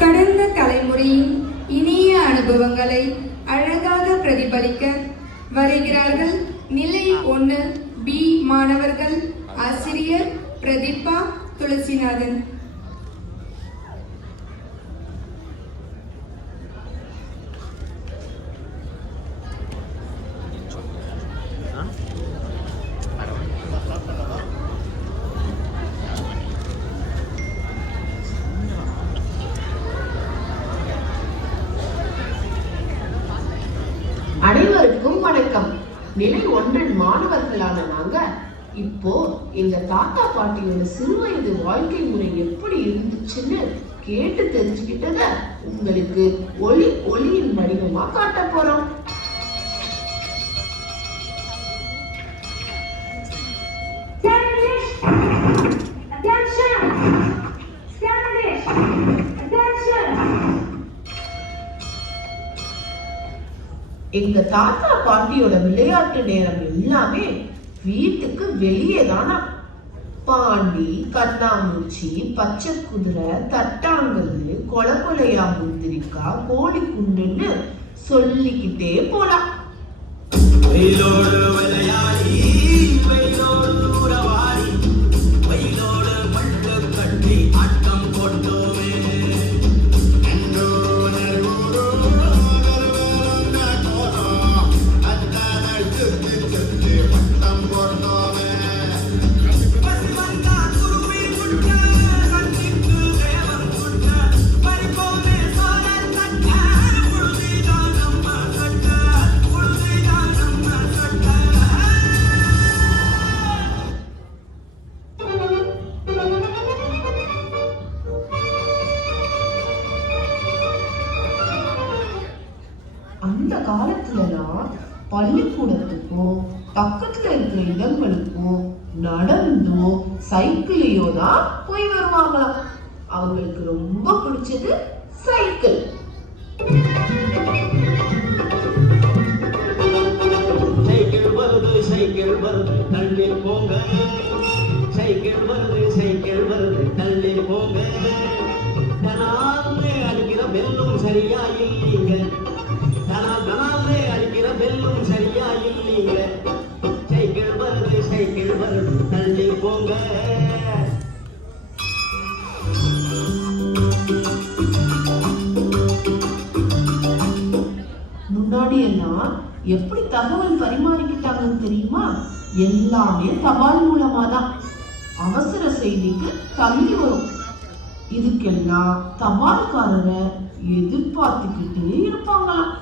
கடந்த தலைமுறையின் இனிய அனுபவங்களை அழகாக பிரதிபலிக்க வருகிறார்கள் நிலை 1 B மாணவர்கள். ஆசிரியர் பிரதீபா துளசிநாதன். அனைவருக்கும் வணக்கம். நிலை 1 மாணவர்களான நாங்க இப்போ எங்க தாத்தா பாட்டியோட சிறுவயது வாழ்க்கை முறை எப்படி இருந்துச்சுன்னு கேட்டு தெரிஞ்சுக்கிட்டத உங்களுக்கு ஒளியின் வடிவமா காட்ட போறோம். எங்க தாத்தா பாட்டியோட விளையாட்டு நேரம் எல்லாமே வீட்டுக்கு வெளியே தானா. பாண்டி, கண்ணாமூச்சி, பச்சை குதிரை, தட்டாங்கல், கொலையா முந்திரிக்கா, கோழி குண்டுன்னு சொல்லிக்கிட்டே போலாம். அந்த காலத்துலலாம் பள்ளிக்கூடத்துக்கும் பக்கத்துல இருக்கிற இடங்களுக்கும் நடந்தோ சைக்கிளையோ தான் போய் வருவாங்களாம். அவங்களுக்கு ரொம்ப பிடிச்சது சைக்கிள். சைக்கிள் வருது சைக்கிள் வருது தள்ளி போங்க, சைக்கிள் வருது சைக்கிள் வருது தள்ளி போங்க, தனாலே அடிக்கிற பெல்லும் சரியா இல்லீங்க, தனாலே அடிக்கிற பெல்லும் சரியா இல்லீங்க, சைக்கிள் வருது தள்ளி போங்க. முன்னாடி எல்லாம் எப்படி தகவல் பரிமாறிக்கிட்டாங்கன்னு தெரியுமா? எல்லாமே தபால் மூலமா தான். அவசர செய்திக்கு தள்ளி வரும். இதுக்கெல்லாம் தபால்காரரை எதிர்பார்த்துக்கிட்டே இருப்பாங்களாம்.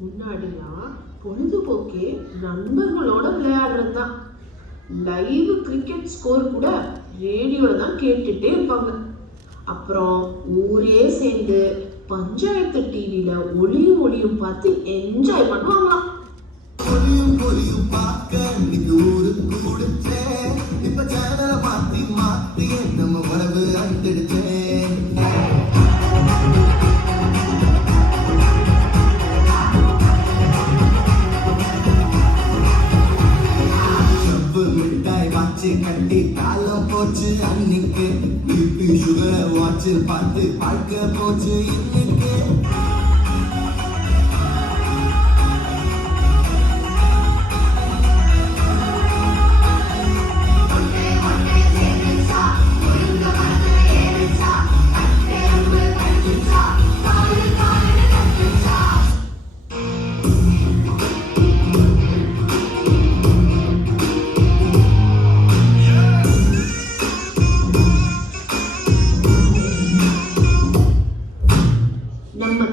முன்னாடிலாம் பொழுதுபோக்கே நண்பர்களோட விளையாடுறது தான். லைவ் கிரிக்கெட் ஸ்கோர் கூட ரேடியோல தான் கேட்டுட்டே இருப்பாங்க. அப்புறம் ஊரே சேர்ந்து பஞ்சாயத்து டிவில ஒளியும் பார்த்து என்ஜாய் பண்ணுவாங்களாம். கட்டி காலம் போச்சு அன்னைக்கு, பிபி சுகர் வாட்ச் பார்த்து வாழ்க்கை போச்சு இன்னைக்கு.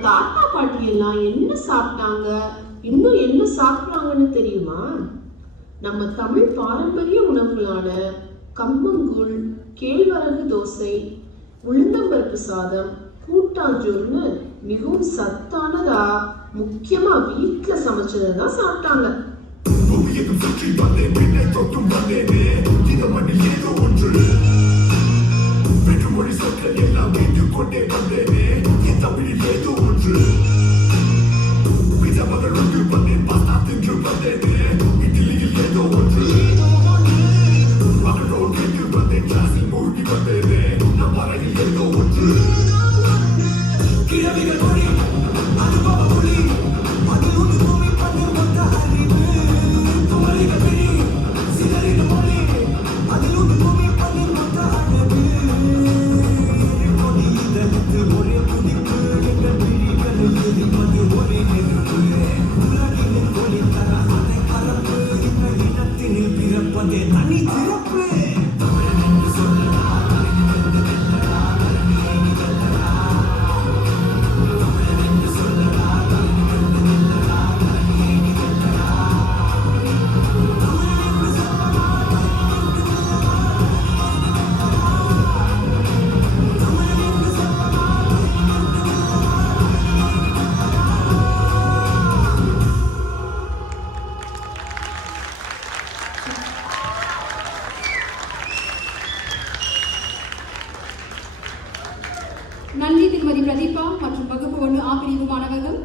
தாத்தா பாட்டி எல்லாம் என்ன சாப்பிட்டாங்க, இன்னும் என்ன சாப்பிடுறாங்கன்னு தெரியுமா? நம்ம தமிழ் பாரம்பரிய உணவுகளான கம்மங்கூழ், கேழ்வரகு தோசை, உளுந்தம்பருப்பு சாதம், கூட்டாஞ்சோறுன்னு மிகவும் சத்தானதா முக்கியமா வீட்டுல சமைச்சதான் சாப்பிட்டாங்க. பூமியையும் சுற்றி வந்தேன், பின்னை தொட்டும் வந்தேனே, இந்த மண்ணில் ஏதோ ஒன்று. வெற்றுமொழி சொற்கள் எல்லாம் வைத்துக் கொண்டே வந்தேனே, என் தமிழில் ஏதோ ஒன்று. பிஜா மகள் ஒன்று வந்தேன், பாஸ்தா தின்று வந்தேனே, இட்லியில் ஏதோ ஒன்று. மகளோடு கேட்டு வந்தேன், கிளாஸில் மூழ்கி வந்தேனே, நம் அறையில் ஏதோ ஒன்று. கிழவிகள் மொழி, அனுபவ மொழி, அதில் ஒன்று பூமி பண்ணு மொத்த அறிவு. துமரிகள் பிடி, சிதறிடும் மொழி, அதில் ஒன்று பூமி பண்ணு மொத்த அழகு. கொடி இதழுக்கு ஒரே புதிப்பு, எங்கள் விழிகளில் எரிவது ஒரே நெருப்பு. உலகினில் ஒளி தர அதை பரப்பு, இந்த இனத்தினில் பிறப்பதே தனி சிறப்பு. நன்றி திருமதி பிரதீபா மற்றும் வகுப்பு 1 ஆ பிரிவு மாணவர்கள்.